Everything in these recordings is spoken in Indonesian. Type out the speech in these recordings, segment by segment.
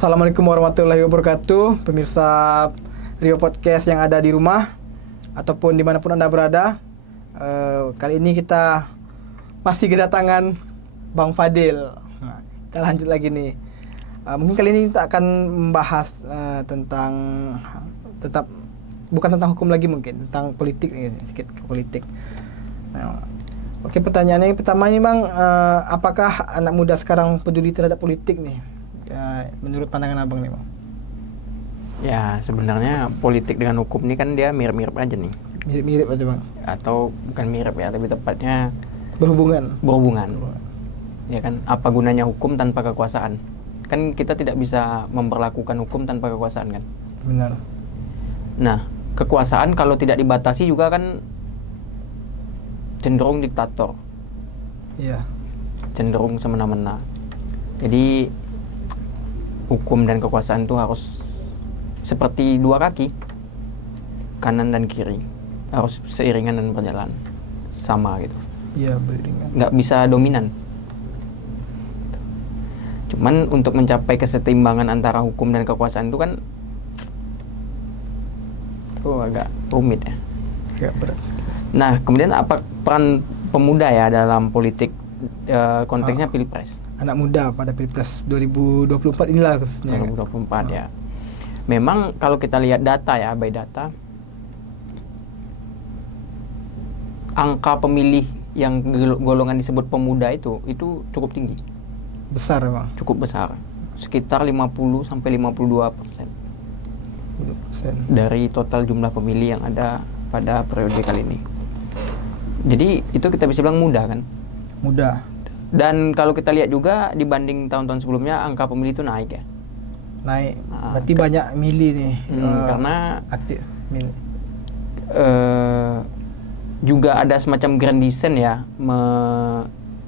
Assalamualaikum warahmatullahi wabarakatuh, pemirsa Rio Podcast yang ada di rumah ataupun dimanapun Anda berada. Kali ini kita masih kedatangan Bang Fadil. Kita lanjut lagi nih. Mungkin kali ini kita akan membahas tentang bukan tentang hukum lagi, mungkin tentang politik nih, sedikit ke politik. Oke, pertanyaannya yang pertama nih Bang, apakah anak muda sekarang peduli terhadap politik nih? Menurut pandangan Abang nih Bang. Ya, sebenarnya politik dengan hukum ini kan dia mirip-mirip aja nih. Mirip-mirip aja Bang. Atau bukan mirip ya, tapi tepatnya Berhubungan. Ya kan, apa gunanya hukum tanpa kekuasaan? Kan kita tidak bisa memperlakukan hukum tanpa kekuasaan kan? Benar. Nah, kekuasaan kalau tidak dibatasi juga kan cenderung diktator. Iya. Cenderung semena-mena. Jadi hukum dan kekuasaan itu harus seperti dua kaki, kanan dan kiri, harus seiringan dan berjalan sama gitu. Iya, beriringan. Nggak bisa dominan. Cuman untuk mencapai kesetimbangan antara hukum dan kekuasaan itu kan itu agak rumit ya. Agak berat. Nah, kemudian apa peran pemuda ya dalam politik, konteksnya pilpres? Anak muda pada Pilpres 2024 inilah khususnya. 2024 ya. Memang kalau kita lihat data ya, by data, angka pemilih yang golongan disebut pemuda itu cukup tinggi. Besar Bang. Cukup besar. Sekitar 50 sampai 52% 20%. dari total jumlah pemilih yang ada pada periode kali ini. Jadi itu kita bisa bilang muda kan? Muda. Dan kalau kita lihat juga dibanding tahun-tahun sebelumnya angka pemilih itu naik ya. Naik. Berarti banyak milih nih. Karena aktif milih. Juga ada semacam grand design ya,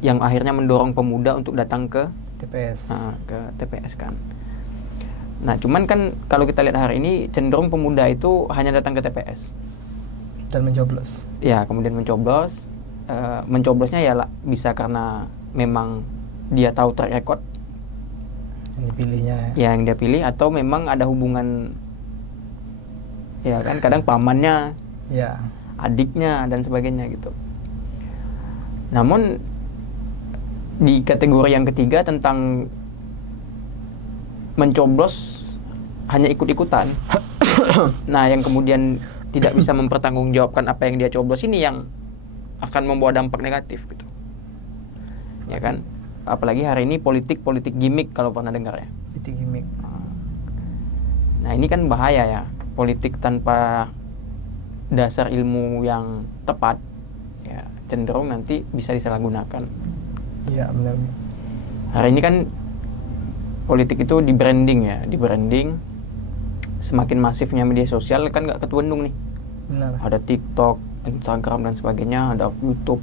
yang akhirnya mendorong pemuda untuk datang ke TPS. Ke TPS kan. Nah, cuman kan kalau kita lihat hari ini cenderung pemuda itu hanya datang ke TPS Dan mencoblos. Ya, kemudian mencoblos. Mencoblosnya ya bisa karena memang dia tahu track record yang dipilihnya yang dia pilih, atau memang ada hubungan ya kan, kadang pamannya ya, adiknya dan sebagainya gitu. Namun di kategori yang ketiga tentang mencoblos hanya ikut-ikutan nah yang kemudian tidak bisa mempertanggungjawabkan apa yang dia coblos ini yang akan membawa dampak negatif gitu. Ya kan? Apalagi hari ini politik gimmick, kalau pernah dengar ya. Politik gimmick. Nah, ini kan bahaya ya. Politik tanpa dasar ilmu yang tepat ya cenderung nanti bisa disalahgunakan. Iya, benar. Hari ini kan politik itu di branding semakin masifnya media sosial kan nggak ketundung nih. Benar. Ada TikTok, Instagram dan sebagainya, ada YouTube.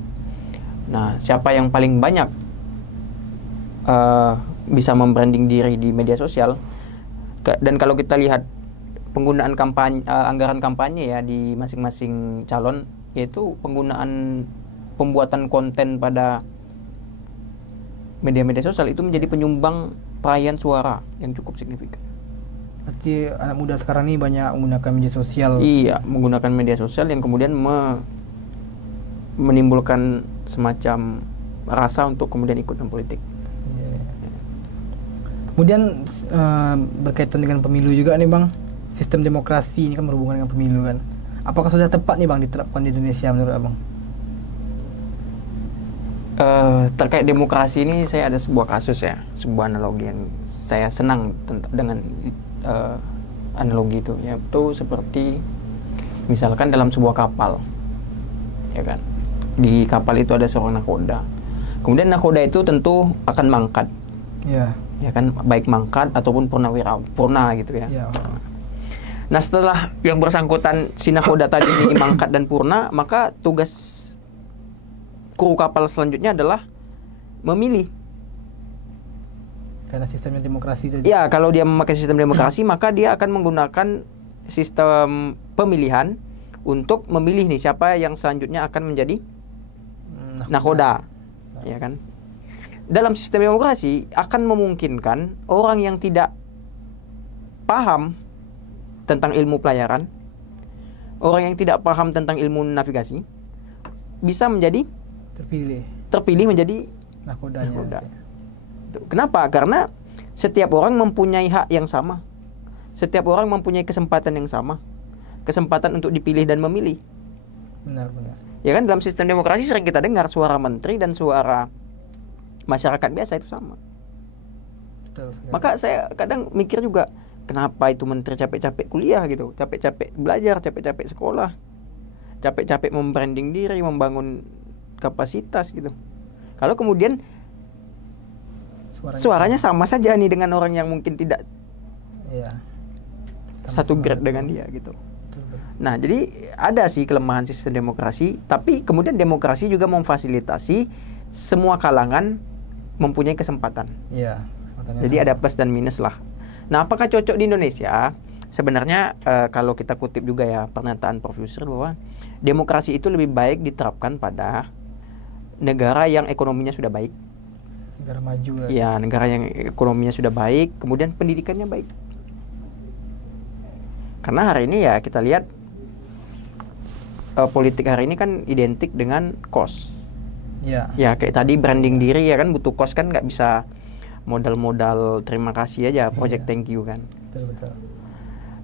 Nah, siapa yang paling banyak bisa membranding diri di media sosial? Dan kalau kita lihat penggunaan anggaran kampanye ya di masing-masing calon, yaitu penggunaan pembuatan konten pada media-media sosial itu menjadi penyumbang perayaan suara yang cukup signifikan. Berarti anak muda sekarang ini banyak menggunakan media sosial. Iya, menggunakan media sosial yang kemudian menimbulkan semacam rasa untuk kemudian ikut dalam politik. Yeah. Kemudian berkaitan dengan pemilu juga nih Bang, sistem demokrasi ini kan berhubungan dengan pemilu kan. Apakah sudah tepat nih Bang diterapkan di Indonesia menurut Abang? Terkait demokrasi ini saya ada sebuah kasus ya, sebuah analogi yang saya senang dengan analogi itu, yaitu seperti misalkan dalam sebuah kapal, ya kan? Di kapal itu ada seorang nakoda. Kemudian nakoda itu tentu akan mangkat. Iya. Ya kan, baik mangkat ataupun purna gitu ya. Iya. Nah, setelah yang bersangkutan si nakoda tadi ini mangkat dan purna, maka tugas kru kapal selanjutnya adalah memilih. Karena sistemnya demokrasi itu. Ya, kalau dia memakai sistem demokrasi, maka dia akan menggunakan sistem pemilihan untuk memilih nih siapa yang selanjutnya akan menjadi nakoda, ya kan? Dalam sistem demokrasi akan memungkinkan orang yang tidak paham tentang ilmu pelayaran, orang yang tidak paham tentang ilmu navigasi bisa menjadi terpilih menjadi nakoda. Kenapa? Karena setiap orang mempunyai hak yang sama. Setiap orang mempunyai kesempatan yang sama. Kesempatan untuk dipilih dan memilih. Benar. Ya kan, dalam sistem demokrasi sering kita dengar suara menteri dan suara masyarakat biasa itu sama. Betul sekali. Maka saya kadang mikir juga, kenapa itu menteri capek-capek kuliah gitu, capek-capek belajar, capek-capek sekolah, capek-capek membranding diri, membangun kapasitas gitu. Kalau kemudian suaranya sama saja nih dengan orang yang mungkin tidak satu grade dengan dia gitu. Nah, jadi ada sih kelemahan sistem demokrasi, tapi kemudian demokrasi juga memfasilitasi semua kalangan mempunyai kesempatan. Iya. Jadi ada plus dan minus lah. Nah, apakah cocok di Indonesia? Sebenarnya kalau kita kutip juga ya pernyataan Prof. Yusril bahwa demokrasi itu lebih baik diterapkan pada negara yang ekonominya sudah baik. Negara maju lah. Ya, negara yang ekonominya sudah baik, kemudian pendidikannya baik. Karena hari ini ya kita lihat politik hari ini kan identik dengan cost. Ya. Ya kayak tadi branding diri ya kan butuh cost kan, nggak bisa modal terima kasih aja, project thank you kan. Betul.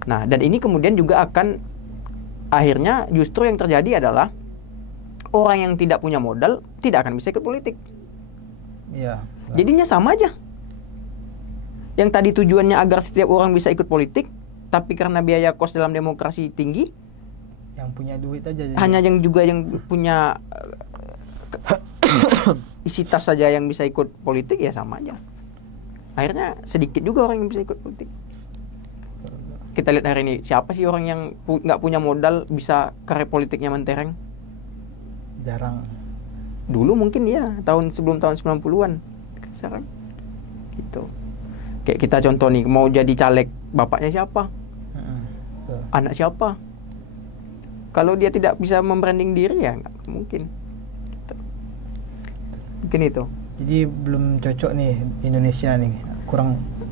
Nah, dan ini kemudian juga akan akhirnya justru yang terjadi adalah orang yang tidak punya modal tidak akan bisa ikut politik. Iya. Jadinya sama aja. Yang tadi tujuannya agar setiap orang bisa ikut politik, tapi karena biaya kos dalam demokrasi tinggi, yang punya duit aja. Hanya yang punya isi tas saja yang bisa ikut politik, ya sama aja. Akhirnya sedikit juga orang yang bisa ikut politik. Kita lihat hari ini, siapa sih orang yang nggak punya modal bisa karir politiknya mentereng? Jarang. Dulu mungkin ya, sebelum tahun 90-an. Sekarang gitu. Kayak kita contoh nih, mau jadi caleg, bapaknya siapa? Anak siapa? Kalau dia tidak bisa membranding diri ya nggak mungkin. Gitu. Mungkin itu. Jadi belum cocok nih Indonesia nih,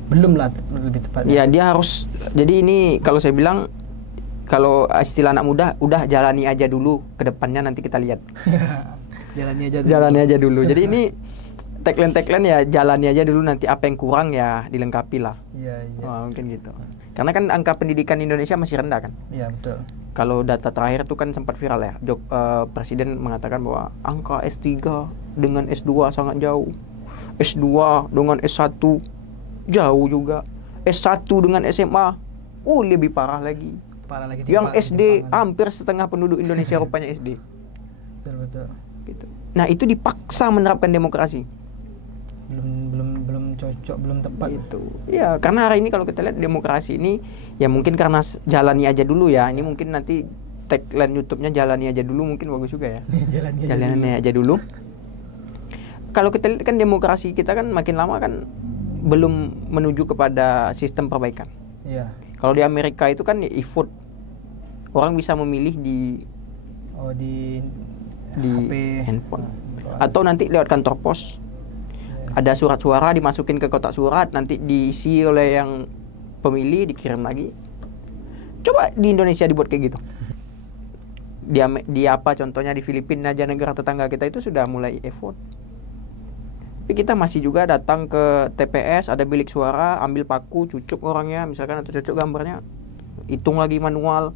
belum lah lebih tepatnya. Ya dia harus. Jadi ini kalau saya bilang, kalau istilah anak muda, udah jalani aja dulu, ke depannya nanti kita lihat. Jalani aja dulu. Jadi ini tagline ya, jalani aja dulu, nanti apa yang kurang ya dilengkapi lah. Iya. Mungkin gitu. Karena kan angka pendidikan Indonesia masih rendah kan. Iya, betul. Kalau data terakhir tuh kan sempat viral ya, Presiden mengatakan bahwa angka S3 dengan S2 sangat jauh, S2 dengan S1 jauh juga, S1 dengan SMA lebih parah lagi. Yang SD hampir setengah penduduk Indonesia rupanya SD. Betul. Gitu. Nah, itu dipaksa menerapkan demokrasi. Belum cocok, belum tepat itu. Ya, karena hari ini kalau kita lihat demokrasi ini ya mungkin karena jalani aja dulu ya. Ini mungkin nanti tagline YouTube-nya jalani aja dulu, mungkin bagus juga ya. Jalani aja dulu. Kalau kita lihat kan demokrasi kita kan makin lama kan belum menuju kepada sistem perbaikan. Iya. Kalau di Amerika itu kan ya e-vote. Orang bisa memilih di HP, handphone. Atau nanti lewat kantor pos. Ada surat suara dimasukin ke kotak surat, nanti diisi oleh yang pemilih, dikirim lagi. Coba di Indonesia dibuat kayak gitu. Di apa contohnya di Filipina aja, negara tetangga kita itu sudah mulai e-vote. Tapi kita masih juga datang ke TPS, ada bilik suara, ambil paku, cucuk orangnya misalkan, atau cucuk gambarnya, hitung lagi manual.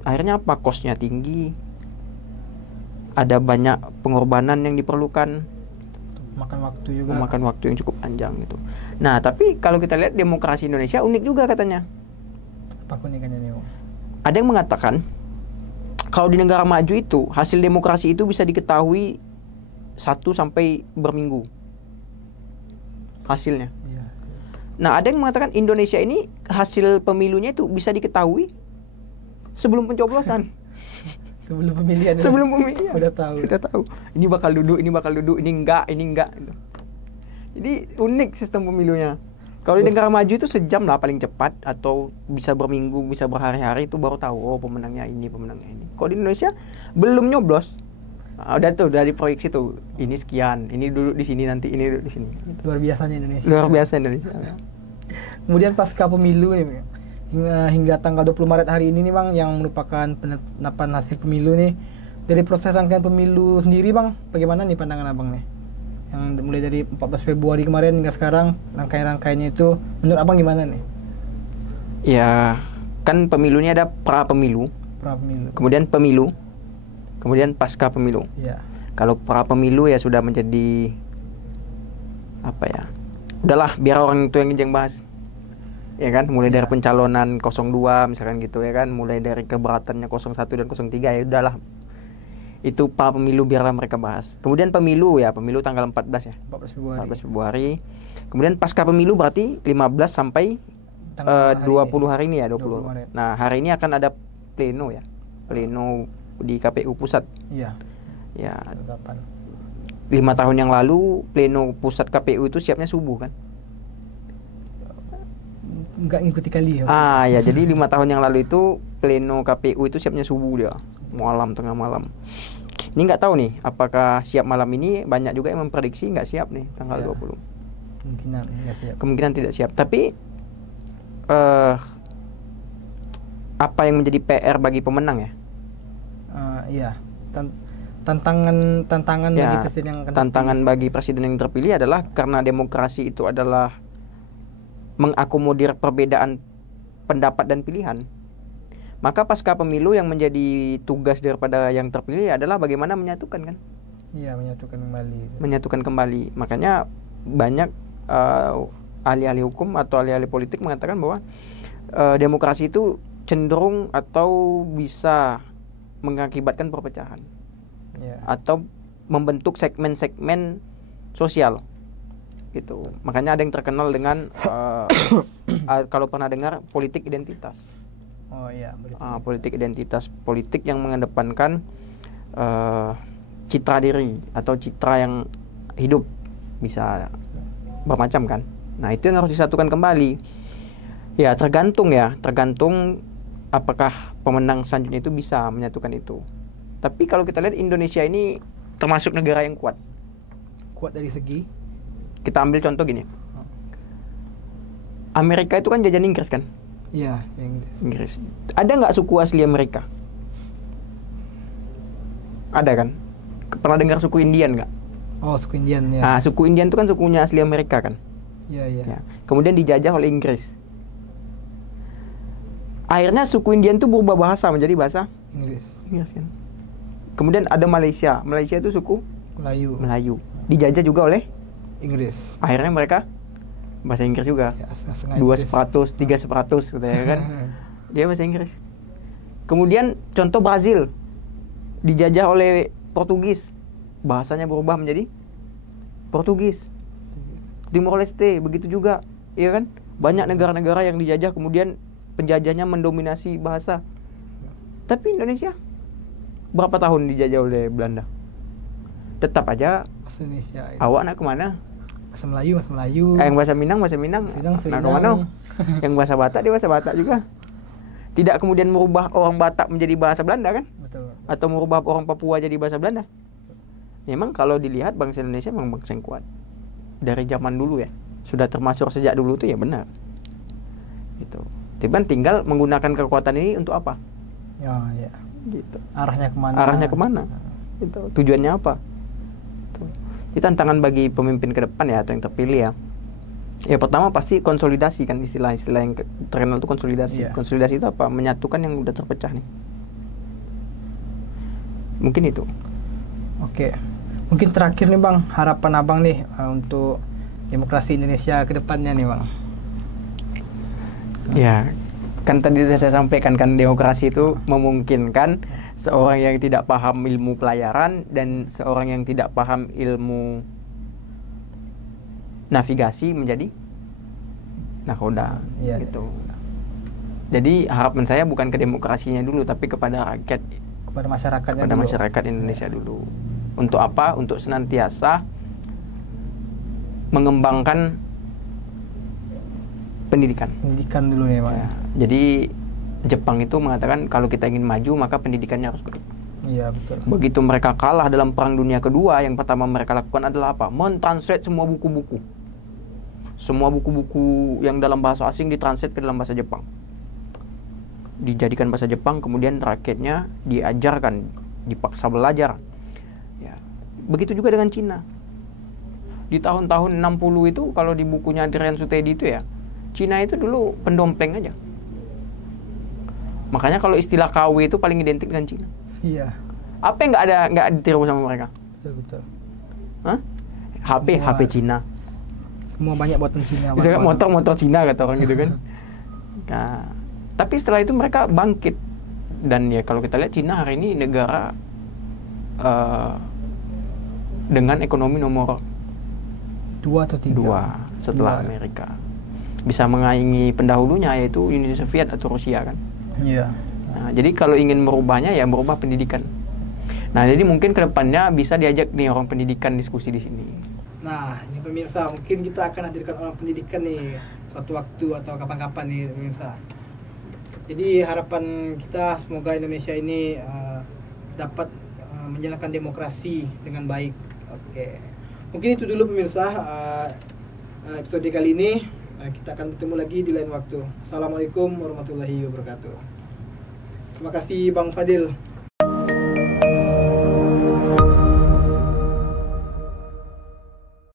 Akhirnya apa? Kosnya tinggi. Ada banyak pengorbanan yang diperlukan. Makan waktu juga. Memakan waktu yang cukup panjang gitu. Nah, tapi kalau kita lihat demokrasi Indonesia unik juga katanya. Apa keunikannya nih? Ada yang mengatakan kalau di negara maju itu hasil demokrasi itu bisa diketahui 1 sampai berminggu hasilnya. Iya. Nah, ada yang mengatakan Indonesia ini hasil pemilunya itu bisa diketahui sebelum pencoblosan. Sebelum pemilihan. Udah tahu. Ini bakal duduk, ini enggak gitu. Jadi unik sistem pemilunya. Kalau di negara maju itu sejam lah paling cepat, atau bisa berminggu, bisa berhari-hari itu baru tahu pemenangnya ini. Kalau di Indonesia belum nyoblos. Nah, udah diproyeksi tuh. Ini sekian, ini duduk di sini, nanti ini duduk di sini. Luar biasanya Indonesia. Luar biasa Indonesia. Kemudian pasca pemilu nih Bang, hingga tanggal 20 Maret hari ini nih Bang, yang merupakan penetapan hasil pemilu nih. Dari proses rangkaian pemilu sendiri Bang, bagaimana nih pandangan Abang nih? Yang mulai dari 14 Februari kemarin hingga sekarang, rangkaian-rangkaiannya itu menurut Abang gimana nih? Ya, kan pemilunya ada pra-pemilu, Pra-pemilu. kemudian pemilu, kemudian pasca pemilu. Ya. Kalau pra-pemilu ya sudah menjadi apa ya? Udahlah, biar orang itu yang bahas. Ya kan, mulai dari pencalonan 02 misalkan gitu ya kan, mulai dari keberatannya 01 dan 03 ya udahlah. Itu pra-pemilu biarlah mereka bahas. Kemudian pemilu ya, pemilu tanggal 14 ya. 14 Februari. 14 Februari. Kemudian pasca pemilu berarti 15 sampai 20 hari ini ya, 20. 20 Maret. Nah, hari ini akan ada pleno ya. Pleno di KPU pusat. Iya. Ya, 8. 5 tahun yang lalu pleno pusat KPU itu siapnya subuh kan? Enggak ngikuti kali ya. Ya, jadi 5 tahun yang lalu itu pleno KPU itu siapnya subuh dia. Malam, tengah malam. Ini nggak tahu nih, apakah siap malam ini? Banyak juga yang memprediksi nggak siap nih tanggal 20. Kemungkinan nggak siap. Kemungkinan tidak siap. Tapi apa yang menjadi PR bagi pemenang ya? Iya. Tantangan Ya, bagi presiden yang akan tantangan bagi presiden yang terpilih adalah karena demokrasi itu adalah mengakomodir perbedaan pendapat dan pilihan. Maka pasca pemilu yang menjadi tugas daripada yang terpilih adalah bagaimana menyatukan kan? Iya, menyatukan kembali. Menyatukan kembali. Makanya banyak ahli-ahli hukum atau ahli-ahli politik mengatakan bahwa demokrasi itu cenderung atau bisa mengakibatkan perpecahan. Iya. Atau membentuk segmen-segmen sosial gitu. Makanya ada yang terkenal dengan kalau pernah dengar politik identitas. Oh iya, Politik identitas, politik yang mengedepankan citra diri atau citra yang hidup, bisa bermacam kan. Nah, itu yang harus disatukan kembali. Ya, tergantung apakah pemenang selanjutnya itu bisa menyatukan itu. Tapi kalau kita lihat Indonesia ini termasuk negara yang kuat. Kuat dari segi? Kita ambil contoh gini. Amerika itu kan jajan Inggris kan? Iya, Inggris. Ada nggak suku asli Amerika? Ada kan? Pernah dengar suku Indian nggak? Oh, suku Indian ya. Nah, suku Indian itu kan sukunya asli Amerika kan? Iya. Ya. Kemudian dijajah oleh Inggris. Akhirnya suku Indian itu berubah bahasa menjadi bahasa Inggris kan? Kemudian ada Malaysia. Malaysia itu suku Melayu. Dijajah juga oleh Inggris. Akhirnya mereka bahasa Inggris juga. Ya, 2%, 3% gitu ya kan. Dia bahasa Inggris. Kemudian contoh Brazil. Dijajah oleh Portugis. Bahasanya berubah menjadi Portugis. Timor Leste begitu juga, iya kan? Banyak negara-negara yang dijajah kemudian penjajahnya mendominasi bahasa. Tapi Indonesia berapa tahun dijajah oleh Belanda? Tetap aja bahasa Indonesia. Ya. Awak nak kemana? Bahasa Melayu. Yang bahasa Minang. Nak kemana? Yang bahasa Batak dia bahasa Batak juga. Tidak kemudian merubah orang Batak menjadi bahasa Belanda kan? Betul. Atau merubah orang Papua jadi bahasa Belanda. Memang kalau dilihat bangsa Indonesia memang bangsa yang kuat. Dari zaman dulu ya. Sudah termasuk sejak dulu tuh ya benar. Gitu. Tapi tinggal menggunakan kekuatan ini untuk apa? Ya. Gitu. Arahnya kemana? Gitu. Tujuannya apa? Gitu. Itu tantangan bagi pemimpin ke depan ya, atau yang terpilih ya. Ya pertama pasti konsolidasi kan, istilah yang terkenal itu konsolidasi. Iya. Konsolidasi itu apa? Menyatukan yang udah terpecah nih. Mungkin itu. Oke. Mungkin terakhir nih Bang, harapan Abang nih untuk demokrasi Indonesia ke depannya nih Bang. Ya, kan tadi sudah saya sampaikan kan, demokrasi itu memungkinkan seorang yang tidak paham ilmu pelayaran dan seorang yang tidak paham ilmu navigasi menjadi nakoda, gitu. Jadi harapan saya bukan ke demokrasinya dulu, tapi kepada rakyat, kepada masyarakatnya, kepada masyarakat Indonesia dulu. Untuk apa? Untuk senantiasa mengembangkan pendidikan dulu ya Pak. Ya. Jadi Jepang itu mengatakan kalau kita ingin maju maka pendidikannya harus baik. Iya betul. Begitu mereka kalah dalam Perang Dunia Kedua, yang pertama mereka lakukan adalah apa? Men-translate semua buku-buku. Semua buku-buku yang dalam bahasa asing ditranslate ke dalam bahasa Jepang. Dijadikan bahasa Jepang, kemudian rakyatnya diajarkan, dipaksa belajar. Ya. Begitu juga dengan Cina. Di tahun-tahun 60 itu, kalau di bukunya Adrian Sutedi itu ya, Cina itu dulu pendompleng aja. Makanya kalau istilah KW itu paling identik dengan Cina. Iya. Apa yang nggak ditiru sama mereka? Betul. Hah? HP Cina. Semua banyak buatan Cina. Misalkan motor Cina kata orang gitu kan. Nah, tapi setelah itu mereka bangkit. Dan ya kalau kita lihat Cina hari ini negara dengan ekonomi nomor 2 atau 3? 2 setelah Amerika. Bisa menyaingi pendahulunya yaitu Uni Soviet atau Rusia kan. Iya. Nah, jadi kalau ingin merubahnya ya merubah pendidikan. Nah, jadi mungkin kedepannya bisa diajak nih orang pendidikan diskusi di sini. Nah, ini pemirsa, mungkin kita akan hadirkan orang pendidikan nih suatu waktu atau kapan-kapan nih pemirsa. Jadi harapan kita semoga Indonesia ini dapat menjalankan demokrasi dengan baik. Oke. Mungkin itu dulu pemirsa episode kali ini. Kita akan bertemu lagi di lain waktu. Assalamualaikum warahmatullahi wabarakatuh. Terima kasih Bang Fadil.